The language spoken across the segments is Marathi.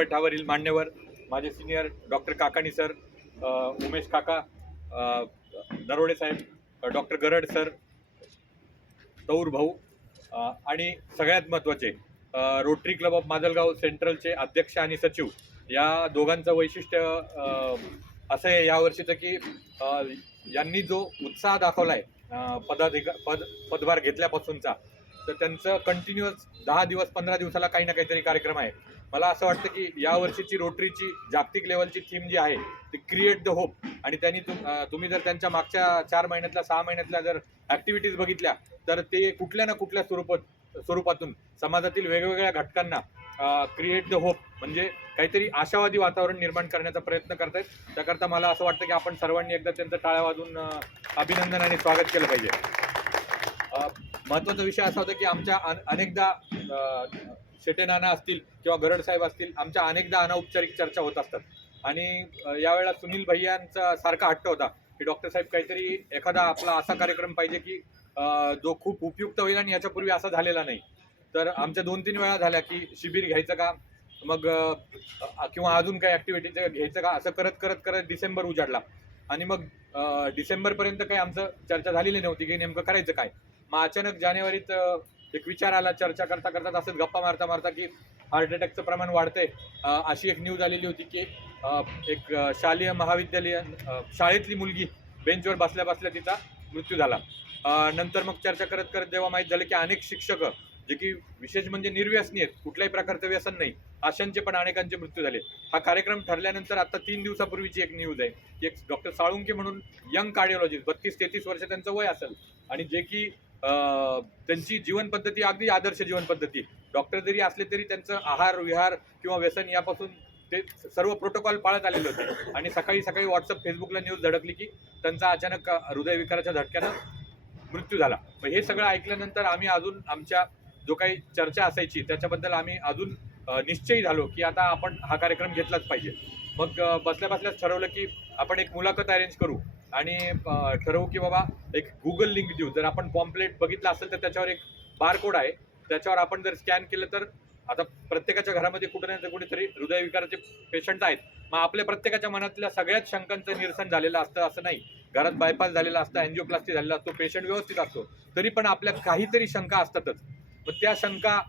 व्यासपीठावरील मान्यवर माझे senior doctor Kakani sir Umesh काका दरोडे साहेब डॉक्टर गरड सर तौर भाऊ आणि सगळ्यात महत्त्वाचे रोटरी क्लब ऑफ माजलगाव सेंट्रलचे अध्यक्ष आणि सचिव या दोघांचं वैशिष्ट्य असं आहे यावर्षीचं की यांनी जो उत्साह दाखवला आहे पदाधिका पद पदभार घेतल्यापासूनचा तर त्यांचं कंटिन्युअस दहा दिवस पंधरा दिवसाला काही ना काहीतरी कार्यक्रम आहे. मला असं वाटतं की यावर्षीची रोटरीची जागतिक लेवलची थीम जी आहे ती क्रिएट द होप आणि त्यांनी तुम तुम्ही जर त्यांच्या मागच्या चार महिन्यातल्या सहा महिन्यातल्या जर ॲक्टिव्हिटीज बघितल्या तर ते कुठल्या ना कुठल्या स्वरूपात स्वरूपातून समाजातील वेगवेगळ्या घटकांना क्रिएट द होप म्हणजे काहीतरी आशावादी वातावरण निर्माण करण्याचा प्रयत्न करतायत. त्याकरता मला असं वाटतं की आपण सर्वांनी एकदा त्यांचं टाळ्या वाजून अभिनंदन आणि स्वागत केलं पाहिजे. महत्त्वाचा विषय असा होता की आमच्या अन- अनेकदा शेटेनाना शेटे नाना असतील किंवा गरड साहेब असतील आमच्या अनेकदा अनौपचारिक चर्चा होत असतात. आणि यावेळेला सुनील भैयांचा सारखा हट्ट होता की डॉक्टर साहेब काहीतरी एखादा आपला असा कार्यक्रम पाहिजे की जो खूप उपयुक्त होईल आणि याच्यापूर्वी असा झालेला नाही. तर आमच्या दोन तीन वेळा झाल्या की शिबिर घ्यायचं का मग किंवा अजून काही ॲक्टिव्हिटीचं घ्यायचं का असं करत करत करत डिसेंबर उजाडला. आणि मग डिसेंबरपर्यंत काही आमचं चर्चा झालेली नव्हती की नेमकं करायचं काय. मग अचानक जानेवारीत एक विचार आला चर्चा करता करता असंच गप्पा मारता मारता की हार्ट अटॅकचं प्रमाण वाढते अशी एक न्यूज आलेली होती की एक शालेय महाविद्यालय शाळेतली मुलगी बेंचवर बसल्या बसल्या तिचा मृत्यू झाला. नंतर मग चर्चा करत करत जेव्हा माहीत झालं की अनेक शिक्षक जे की विशेष म्हणजे निर्व्यसनी आहेत कुठल्याही प्रकारचं व्यसन नाही अशांचे पण अनेकांचे मृत्यू झाले. हा कार्यक्रम ठरल्यानंतर आता तीन दिवसापूर्वीची एक न्यूज आहे. की एक डॉक्टर साळुंके म्हणून यंग कार्डिओलॉजिस्ट बत्तीस तेहतीस वर्ष त्यांचं वय असेल. आणि जे की त्यांची जीवनपद्धती अगदी आदर्श जीवनपद्धती डॉक्टर जरी असले तरी त्यांचं आहार विहार किंवा व्यसन यापासून ते सर्व प्रोटोकॉल पाळत आलेले होते. आणि सकाळी सकाळी व्हॉट्सअप फेसबुकला न्यूज धडकली की त्यांचा अचानक हृदयविकाराच्या झटक्यानं मृत्यू झाला. मग हे सगळं ऐकल्यानंतर आम्ही अजून आमच्या जो काही चर्चा असायची त्याच्याबद्दल आम्ही अजून निश्चयी झालो की आता आपण हा कार्यक्रम घेतलाच पाहिजे. मग बसल्या बसल्याच ठरवलं की आपण एक मुलाखत अरेंज करू. आणि ठरवू की बाबा एक गुगल लिंक देऊ. जर आपण पॉम्पलेट बघितलं असेल तर त्याच्यावर एक बारकोड आहे. त्याच्यावर आपण जर स्कॅन केलं तर आता प्रत्येकाच्या घरामध्ये कुठे ना कुठेतरी हृदयविकाराचे पेशंट आहेत. मग आपल्या प्रत्येकाच्या मनातल्या सगळ्याच शंकांचं निरसन झालेलं असतं असं नाही. घरात बायपास झालेला असतं अँजिओप्लास्टी झालेला असतो पेशंट व्यवस्थित असतो. तरी पण आपल्या काहीतरी शंका असतातच. मग त्या शंका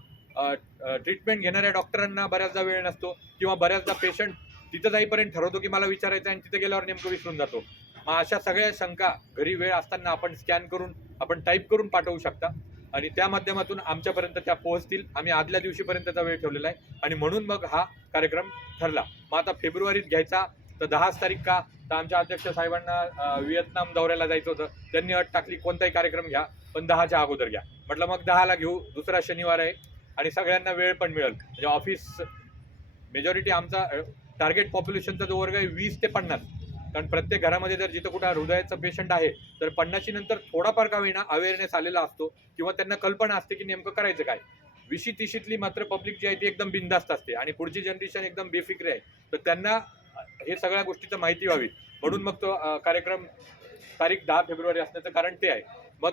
ट्रीटमेंट घेणाऱ्या डॉक्टरांना बऱ्याचदा वेळ नसतो किंवा बऱ्याचदा पेशंट तिथं जाईपर्यंत ठरवतो की मला विचारायचं आहे आणि तिथे गेल्यावर नेमकं विसरून जातो. मग अशा सगळ्या शंका घरी वेळ असताना आपण स्कॅन करून आपण टाईप करून पाठवू शकता. आणि त्या माध्यमातून आमच्यापर्यंत त्या पोहोचतील. आम्ही आदल्या दिवशीपर्यंतचा वेळ ठेवलेला आहे. आणि म्हणून मग हा कार्यक्रम ठरला. मग आता फेब्रुवारीत घ्यायचा तर दहाच तारीख का? तर आमच्या अध्यक्ष साहेबांना व्हिएतनाम दौऱ्याला जायचं होतं. त्यांनी अट टाकली कोणताही कार्यक्रम घ्या पण दहाच्या अगोदर घ्या. म्हटलं मग दहाला घेऊ दुसरा शनिवार आहे. आणि सगळ्यांना वेळ पण मिळेल. म्हणजे ऑफिस मेजॉरिटी आमचा टार्गेट पॉप्युलेशनचा जो वर्ग आहे वीस ते पन्नास. कारण प्रत्येक घरामध्ये जर जिथं कुठं हृदयाचं पेशंट आहे तर पन्नाशी नंतर थोडाफार का होईना अवेअरनेस आलेला असतो किंवा त्यांना कल्पना असते की नेमकं करायचं काय. विशी तिशीतली मात्र पब्लिक जी आहे ती एकदम बिंदास्त असते आणि पुढची जनरेशन एकदम बेफिक्री आहे. तर त्यांना हे सगळ्या गोष्टीचं माहिती व्हावी. म्हणून मग तो कार्यक्रम तारीख दहा फेब्रुवारी असण्याचं कारण ते आहे. मग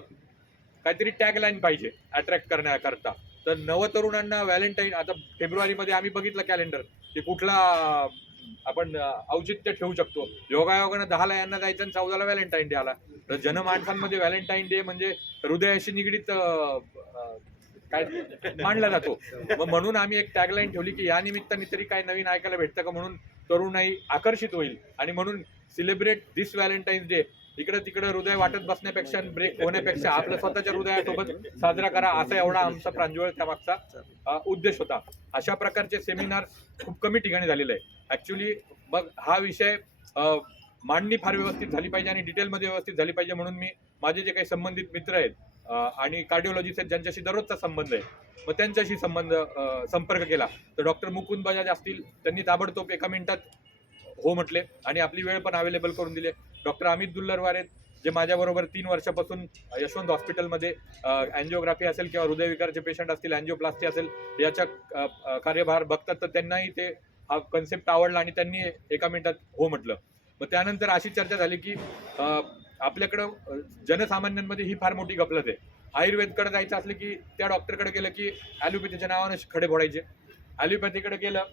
काहीतरी टॅगलाईन पाहिजे अट्रॅक्ट करण्याकरता. तर नवतरुणांना व्हॅलेंटाईन आता फेब्रुवारीमध्ये आम्ही बघितलं कॅलेंडर की कुठला आपण औचित्य ठेवू शकतो. योगायोगानं दहाला यांना जायचं आणि चौदाला व्हॅलेंटाईन डे आला. तर जनमानसांमध्ये व्हॅलेंटाईन डे म्हणजे हृदयाशी निगडीत काय मांडला जातो. मग म्हणून आम्ही एक टॅगलाईन ठेवली की या निमित्ताने तरी काय नवीन ऐकायला भेटतं का म्हणून तरुणाई आकर्षित होईल. आणि म्हणून सेलिब्रेट दिस व्हॅलेंटाईन्स डे इकडे तिकडे हृदय वाटत बसण्यापेक्षा ब्रेक होण्यापेक्षा आपल्या स्वतःच्या हृदयासोबत साजरा करा असा एवढा आमचा प्रांजळ त्यामागचा उद्देश होता. अशा प्रकारचे सेमिनार खूप कमी ठिकाणी झालेले आहे ऍक्च्युली मग हा विषय मांडणी फार व्यवस्थित झाली पाहिजे आणि डिटेलमध्ये व्यवस्थित झाली पाहिजे म्हणून मी माझे जे काही संबंधित मित्र आहेत आणि कार्डिओलॉजिस्ट आहेत ज्यांच्याशी दररोजचा संबंध आहे मग त्यांच्याशी संबंध संपर्क केला. तर डॉक्टर मुकुंद बजाज असतील त्यांनी ताबडतोब एका मिनिटात हो म्हटले आणि आपली वेळ पण अवेलेबल करून दिली. डॉक्टर अमित दुल्लरवार आहेत जे माझ्याबरोबर तीन वर्षापासून यशवंत हॉस्पिटलमध्ये अँजिओग्राफी असेल किंवा हृदयविकारचे पेशंट असतील अँजिओप्लास्टी असेल याच्या कार्यभार बघतात तर त्यांनाही ते हा कन्सेप्ट आवडला आणि त्यांनी एका मिनिटात हो म्हटलं. मग त्यानंतर अशी चर्चा झाली की आपल्याकडं जनसामान्यांमध्ये ही फार मोठी गफलत आहे. आयुर्वेदकडे जायचं असलं की त्या डॉक्टरकडे गेलं की ॲलोपॅथीच्या नावानं खडे फोडायचे. ॲलोपॅथीकडे गेलं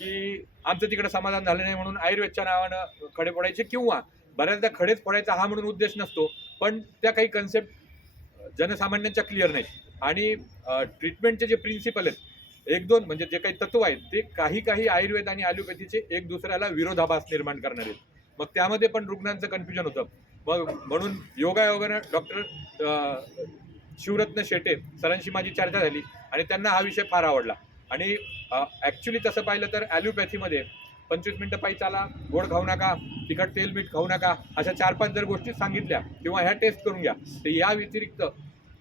की आमचं तिकडे समाधान झालं नाही म्हणून आयुर्वेदच्या नावानं खडे फोडायचे किंवा बऱ्याचदा खडेच फोडायचा हा म्हणून उद्देश नसतो पण त्या काही कन्सेप्ट जनसामान्यांच्या क्लिअर नाही आणि ट्रीटमेंटचे जे प्रिन्सिपल आहेत एक दोन म्हणजे जे काही तत्व आहेत ते काही काही आयुर्वेद आणि ॲलोपॅथीचे एक दुसऱ्याला विरोधाभास निर्माण करणारे आहेत. मग त्यामध्ये पण रुग्णांचं कन्फ्युजन होतं. मग म्हणून योगायोगानं डॉक्टर शिवरत्न शेटे सरांशी माझी चर्चा झाली आणि त्यांना हा विषय फार आवडला. आणि ॲक्च्युली तसं पाहिलं तर ॲलोपॅथीमध्ये पंचवीस मिनटं पायी चाला गोड खाऊ नका तिखट तेल मीठ खाऊ नका अशा चार पाच जर गोष्टी सांगितल्या किंवा ह्या टेस्ट करून घ्या तर या व्यतिरिक्त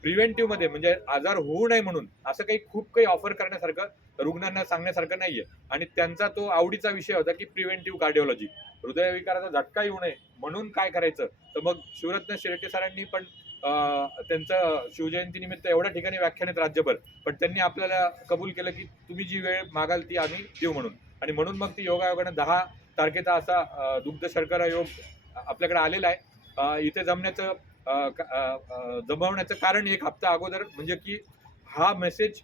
प्रिव्हेंटिव्हमध्ये म्हणजे आजार होऊ नये म्हणून असं काही खूप काही ऑफर करण्यासारखं रुग्णांना सांगण्यासारखं नाही आहे आणि त्यांचा तो आवडीचा विषय होता की प्रिव्हेंटिव्ह कार्डिओलॉजी हृदयविकाराचा झटका येऊ नये म्हणून काय करायचं? तर मग शिवरत्न शेळके सरांनी पण त्यांचं शिवजयंतीनिमित्त एवढ्या ठिकाणी व्याख्यान आहेत राज्यभर. पण त्यांनी आपल्याला कबूल केलं की तुम्ही जी वेळ मागाल ती आम्ही देऊ म्हणून. आणि म्हणून मग ती योगायोगानं दहा तारखेचा असा दुग्ध शर्करा योग आपल्याकडे आलेला आहे. इथे जमण्याचं जमवण्याचं कारण एक हप्ता अगोदर म्हणजे की हा मेसेज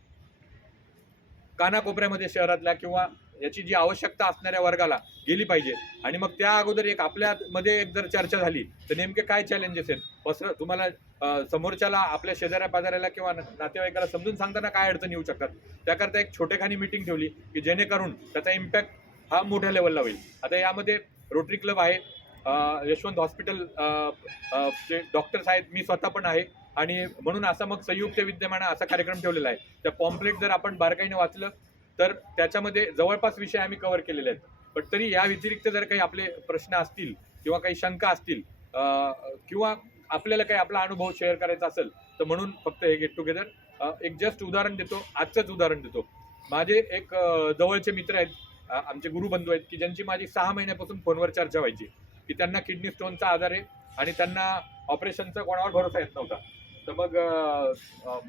कानाकोपऱ्यामध्ये शहरातल्या किंवा याची जी आवश्यकता असणाऱ्या वर्गाला गेली पाहिजे. आणि मग त्या अगोदर एक आपल्यामध्ये एक जर चर्चा झाली तर नेमके काय चॅलेंजेस आहेत? पसर तुम्हाला समोरच्याला आपल्या शेजाऱ्या पाजाऱ्याला किंवा नातेवाईकाला समजून सांगताना काय अडचण येऊ शकतात? त्याकरता एक छोटेखानी मिटिंग ठेवली की जेणेकरून त्याचा इम्पॅक्ट हा मोठ्या लेवलला होईल. आता यामध्ये रोटरी क्लब आहे यशवंत हॉस्पिटल चे जे डॉक्टर्स आहेत मी स्वतः पण आहे. आणि म्हणून असा मग संयुक्त विद्यमान असा कार्यक्रम ठेवलेला आहे. त्या पॉम्पलेट जर आपण बारकाईने वाचलं तर त्याच्यामध्ये जवळपास विषय आम्ही कव्हर केलेले आहेत. पण तरी या व्यतिरिक्त जर काही आपले प्रश्न असतील किंवा काही शंका असतील किंवा आपल्याला काही आपला अनुभव शेअर करायचा असेल तर म्हणून फक्त हे गेट टुगेदर एक जस्ट उदाहरण देतो आजचंच उदाहरण देतो. माझे एक जवळचे मित्र आहेत आमचे गुरुबंधू आहेत की ज्यांची माझी सहा महिन्यापासून फोनवर चर्चा व्हायची. की त्यांना किडनी स्टोनचा आजार आहे आणि त्यांना ऑपरेशनचा कोणावर भरोसा येत नव्हता. तर मग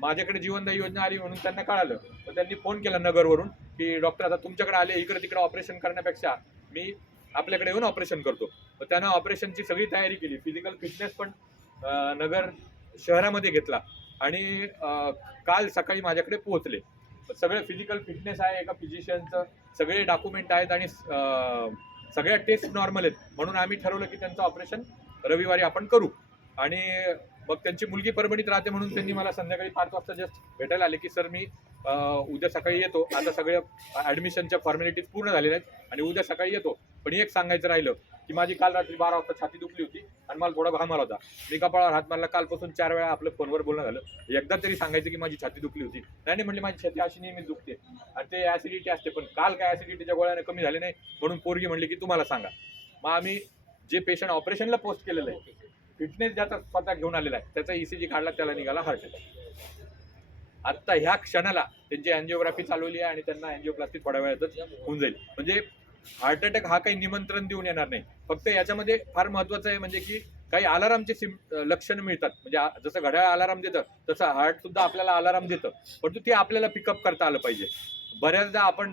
माझ्याकडे जीवनदायी योजना आली म्हणून त्यांना कळालं. तर त्यांनी फोन केला नगरवरून की डॉक्टर आता तुमच्याकडे आले इकडे तिकडे ऑपरेशन करण्यापेक्षा मी आपल्याकडे येऊन ऑपरेशन करतो. तर त्यानं ऑपरेशनची सगळी तयारी केली. फिजिकल फिटनेस पण नगर शहरामध्ये घेतला आणि काल सकाळी माझ्याकडे पोहोचले. सगळं फिजिकल फिटनेस आहे एका फिजिशियनचं सगळे डॉक्युमेंट आहेत आणि सगळ्या टेस्ट नॉर्मल आहेत. म्हणून आम्ही ठरवलं की त्यांचं ऑपरेशन रविवारी आपण करू. आणि मग त्यांची मुलगी परभणीत राहते म्हणून त्यांनी मला संध्याकाळी पाच वाजता जस्ट भेटायला आले की सर मी उद्या सकाळी येतो. आता सगळ्या ॲडमिशनच्या फॉर्मॅलिटीज पूर्ण झालेल्या आहेत आणि उद्या सकाळी येतो. पण एक सांगायचं राहिलं की माझी काल रात्री बारा वाजता छाती दुखली होती आणि मला थोडा घाम आला होता. मी कपाळावर हात मारला. कालपासून चार वेळा आपलं फोनवर बोलणं झालं. एकदा तरी सांगायचं की माझी छाती दुखली होती. नाही नाही म्हणली माझी छाती अशी नेहमीच दुखते. आणि ते ॲसिडिटी असते पण काल काय ॲसिडिटीच्या गोळ्याने कमी झाले नाही? म्हणून पोरगी म्हणली की तुम्हाला सांगा. मग आम्ही जे पेशंट ऑपरेशनला पोस्ट केलेलं आहे फिटनेस ज्याचा स्वतः घेऊन आलेला आहे त्याचा ईसीजी काढला त्याला निघाला हार्ट अटॅक आत्ता ह्या क्षणाला त्यांची अँजिओग्राफी चालवली आहे आणि त्यांना अँजिओप्लास्टी थोड्या वेळातच होऊन जाईल. म्हणजे हार्ट अटॅक हा काही निमंत्रण देऊन येणार नाही. फक्त याच्यामध्ये फार महत्वाचं आहे म्हणजे की काही अलारामचे सिम लक्षणं मिळतात. म्हणजे जसं घड्याळ अलाराम देतं तसं हार्ट सुद्धा आपल्याला अलाराम देतं. परंतु ते आपल्याला पिकअप करता आलं पाहिजे. बऱ्याचदा आपण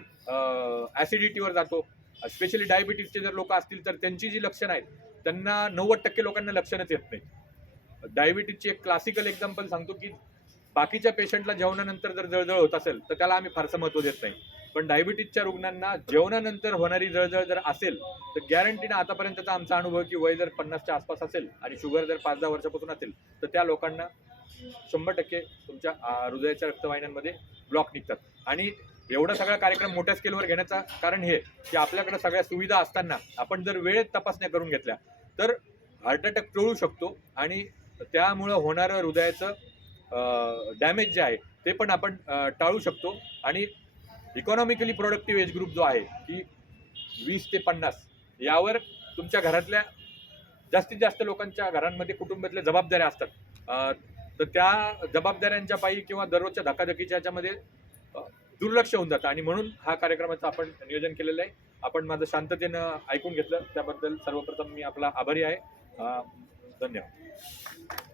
ॲसिडिटीवर जातो. स्पेशली डायबिटीसचे जर लोक असतील तर त्यांची जी लक्षणं आहेत त्यांना नव्वद टक्के लोकांना लक्षणच येत नाही. डायबिटीजची एक क्लासिकल एक्झाम्पल सांगतो की बाकीच्या पेशंटला जेवणानंतर जर जळजळ होत असेल तर त्याला आम्ही फारसं महत्त्व देत नाही. पण डायबिटीजच्या रुग्णांना जेवणानंतर होणारी जळजळ जर असेल तर गॅरंटीनं आतापर्यंतचा आमचा अनुभव की वय जर पन्नासच्या आसपास असेल आणि शुगर जर पाच दहा वर्षापासून असेल तर त्या लोकांना शंभर टक्के तुमच्या हृदयाच्या रक्तवाहिन्यांमध्ये ब्लॉक निघतात. आणि एवढा सगळा कार्यक्रम मोठ्या स्केलवर घेण्याचं कारण हे की आपल्याकडे सगळ्या सुविधा असताना आपण जर वेळेत तपासण्या करून घेतल्या तर हार्ट अटॅक टळू शकतो आणि त्यामुळं होणारं हृदयाचं डॅमेज जे आहे ते पण आपण टाळू शकतो. आणि इकॉनॉमिकली प्रोडक्टिव्ह एज ग्रुप जो आहे की वीस ते पन्नास यावर तुमच्या घरातल्या जास्तीत जास्त लोकांच्या घरांमध्ये कुटुंबातल्या जबाबदाऱ्या असतात. तर त्या जबाबदाऱ्यांच्या पायी किंवा दररोजच्या धकाधकीच्या याच्यामध्ये दुर्लक्ष होऊन जातं. आणि म्हणून हा कार्यक्रमाचं आपण नियोजन केलेलं आहे. आपण माझं शांततेनं ऐकून घेतलं. त्याबद्दल सर्वप्रथम मी आपला आभारी आहे. धन्यवाद.